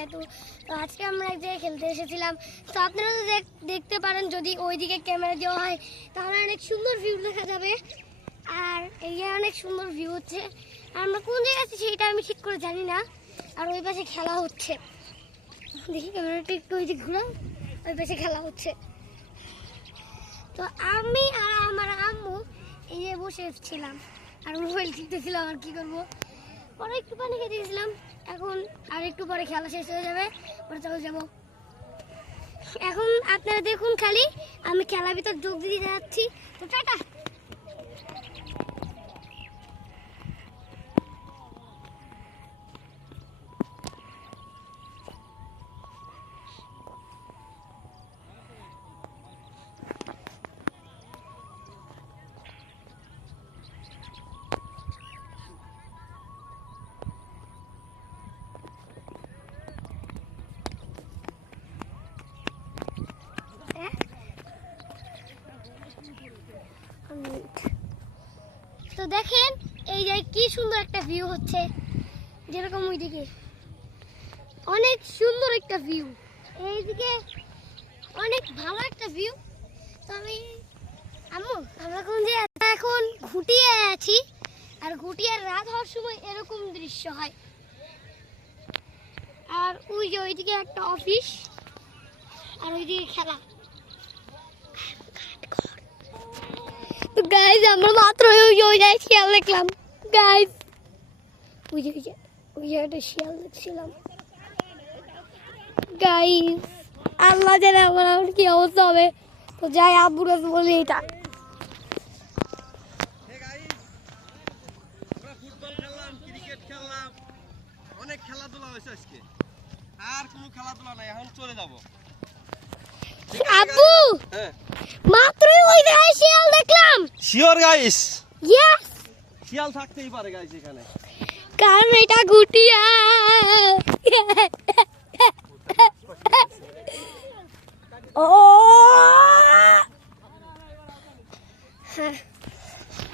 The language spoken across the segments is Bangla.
বারাকাতুহু। তো আজকে আমরা এক জায়গায় খেলতে এসেছিলাম। তো আপনারা তো দেখতে পারেন, যদি ওইদিকে ক্যামেরা দেওয়া হয় তাহলে অনেক সুন্দর ভিউ দেখা যাবে। আর এই অনেক সুন্দর ভিউ হচ্ছে। আর আমরা কোন জায়গায় আছি সেটা আমি ঠিক করে জানি না। আর ওই পাশে খেলা হচ্ছে, দেখি ক্যামেরাটা একটু ওই দিকে ঘুরাও, ওই পাশে খেলা হচ্ছে। তো আমি আর আমার আম্মু এই যে বসেছিলাম আর মোবাইল টিপতেছিলাম। আর কি করবো, পরে একটু পানি খেতে গেছিলাম। এখন আর একটু পরে খেলা শেষ হয়ে যাবে, পরে চলে যাবো। এখন আপনারা দেখুন, খালি আমি খেলার ভিতর যোগ দিতে যাচ্ছি। তো টাটা। তো দেখেন এই যে কি সুন্দর একটা ভিউ হচ্ছে, যেরকম ওইদিকে অনেক সুন্দর একটা ভিউ, এইদিকে অনেক ভালো একটা ভিউ। তো আম্মু আমরা কোন যে এখন ঘুটিয়ে আছি, আর ঘুটিয়ার রাত হওয়ার সময় এরকম দৃশ্য হয়। আর ওই যে ওইদিকে একটা অফিস, আর ওইদিকে খেলা। তো গাইজ আমরা মাত্র ওই জায়গায় শিয়াল দেখলাম। গাইজ ওই যে একটা শিয়াল দেখছিলাম। গাইজ আল্লাহ জানে আমার কি অবস্থা হবে। তো যাই আব্বুর কাছে বলি এটা। ফুটবল খেললাম, ক্রিকেট খেললাম, অনেক খেলাধুলা হয়েছে আজকে। আর কোনো খেলাধুলা নাই, এখন চলে যাব। আব্বু হ্যাঁ মাত্রই ওই জায়গায় শিয়াল দেখলাম। Sure guys? ইয়েস, শিয়াল থাকতেই পারে গাইস এখানে, কারণ এটা ঘুটিয়া। ও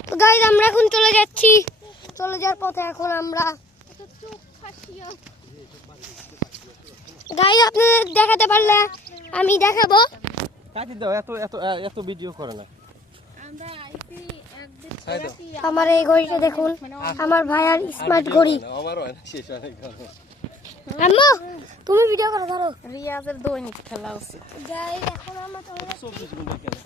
তো গাইজ আমরা এখন চলে যাচ্ছি। চলে যাওয়ার পথে এখন আমরা গাইজ আপনাদের দেখাতে পারলে আমি দেখাবো। কাটি দাও, এত এত এত ভিডিও করে না। আমার এই ঘড়িটা দেখুন, আমার ভাইয়ার স্মার্ট ঘড়ি। আমারও শেষ অনেক ভালো। আম্মু তুমি ভিডিও করে ধরো। রিয়াজের দৈনিক খেলা উচিত। গাইজ এখন আমরা চলে যাচ্ছি। 24 মিনিট খেলে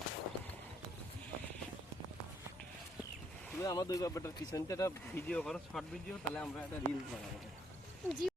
তুমি আমার দুই বাবাটার পিছনটা ভিডিও করো, শর্ট ভিডিও, তাহলে আমরা একটা রিলস বানাবো।